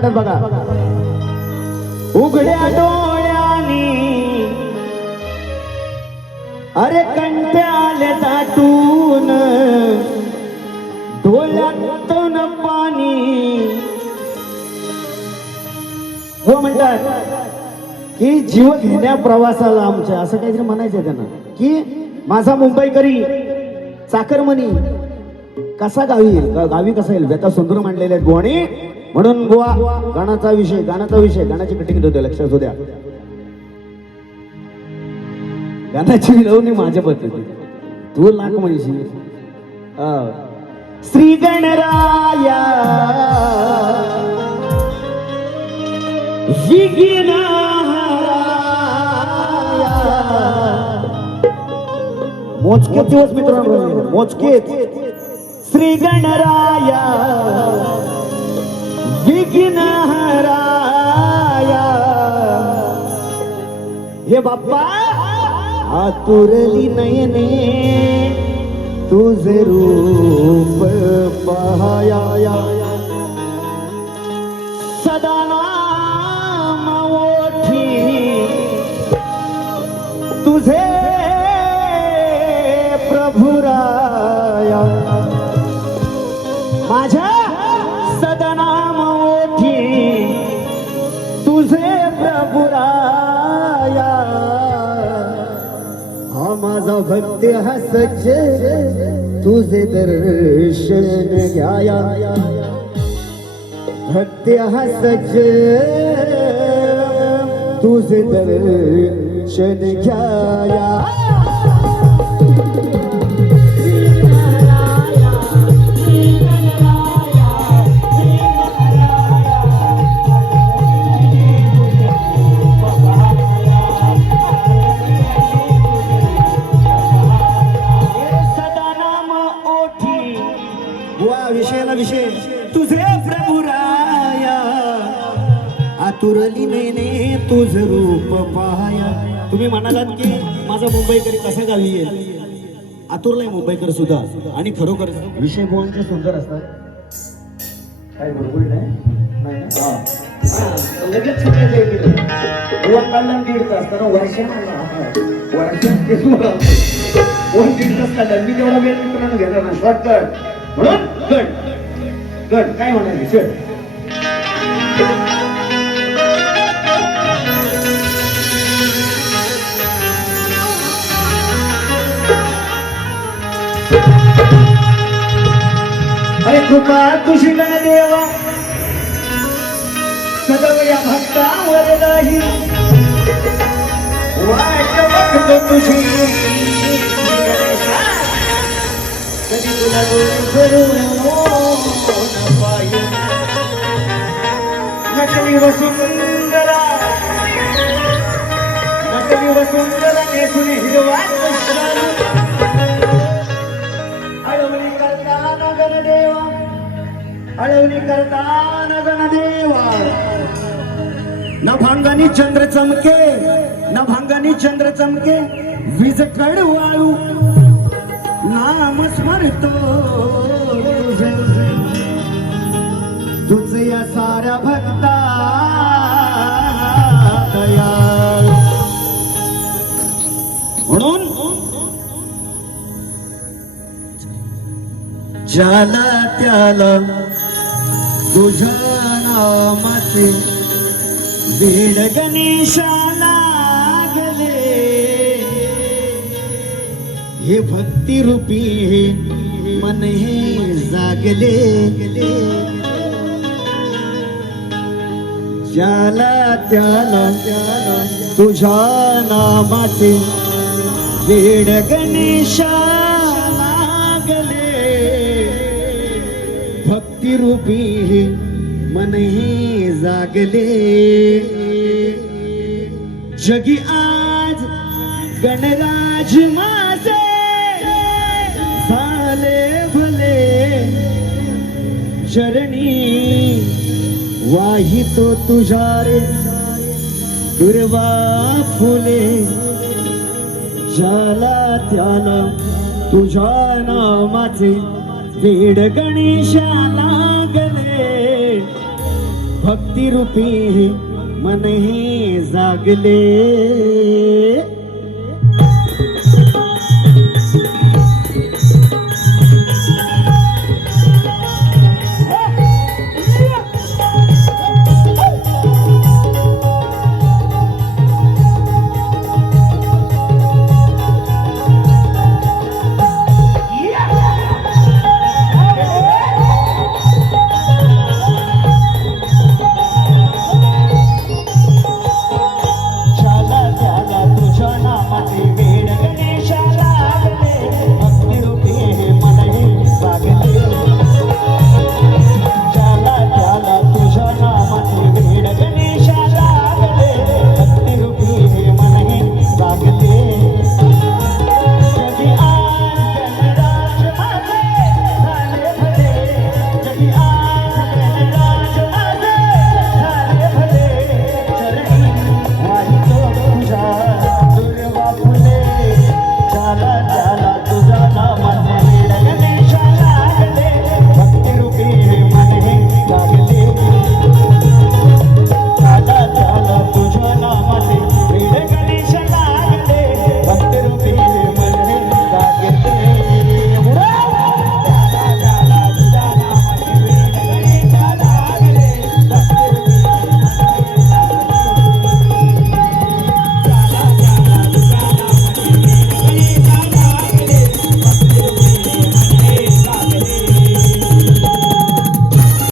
म्हणतात बघा, उघड्या डोळ्यानी अरे कंट्याले दाटून डोळ्यातून पाणी. हो म्हणतात की जीव घेण्या प्रवासाला आमच्या असं काहीतरी म्हणायचं त्यांना की माझा मुंबईकरी चाकरमनी कसा गावी येईल, गावी कसा येईल, व्यथा सुंदर मांडलेले आहेत गोवाणी. म्हणून गोवा गाण्याचा विषय, गाण्याची कटिंग होते, लक्षात होत्या. गाण्याची विनवणी माझ्या पद्धती तू लाख म्हणशी. श्री गणराया मोजके दिवस मित्रांनो, मोजके. श्री गणराया विघ्नहराया, हे बाप्पा आतुरली नयने तुझे रूप पाहाया. सदा नाम ओठी तुझे प्रभुराया. माझ्या सदा नाम ओठी तुझे प्रभुराया. हा माझा भक्त हा सज्ज तुझे दर्शन घ्याया. भक्त हा सज्ज तुझे दर्शन घ्याया. विषय तुझे प्रभुराया, आतुरली नयने तुझ रूप पाहाया. तुम्ही म्हणालात की माझा मुंबईकरी कसा गावी येईल, आतुरलाय मुंबईकर सुद्धा. आणि खरोखर विषय गोवांचे सुंदर असतात. काय बरोबर नाही लगेच गोवा काढला दीड तास, कारण वर्षात 1.5 तास काढला. मी तेवढा वेळ मित्रांनो घेणार ना, शॉर्टकट म्हणून गट गट काय म्हणाले सर. अरे कृपा तुझी गण देवा सदैव या भक्तावर राही. वाट बघतो तुझी कधी तुला नकली वसुंधरा नेसून हिरवा अळवणी करताना गणदेवा, अळवणी करताना गणदेवा. न भांगानी चंद्र चमके, न भांगानी चंद्र चमके, वीज कडवाळू नाम स्मरतो तुझे या साऱ्या भक्ता दयाळ. म्हणून ज्याला त्याला तुझ्या नामाचे बीड गणेशाला लागले, हे भक्ती रूपी मन हे जागले. ज्याला त्याला तुझ्या नामाचे बीड गणेशा लागले, भक्ती रूपी मन हे जागले. जगी आज गणराज माझे झाले भले, चरणी वाहितो तुझ्या रे दुर्वा फुले. ज्याला त्याला तुझ्या नामाचे बीड गणेशा लागले, भक्ती रूपी मन हे जागले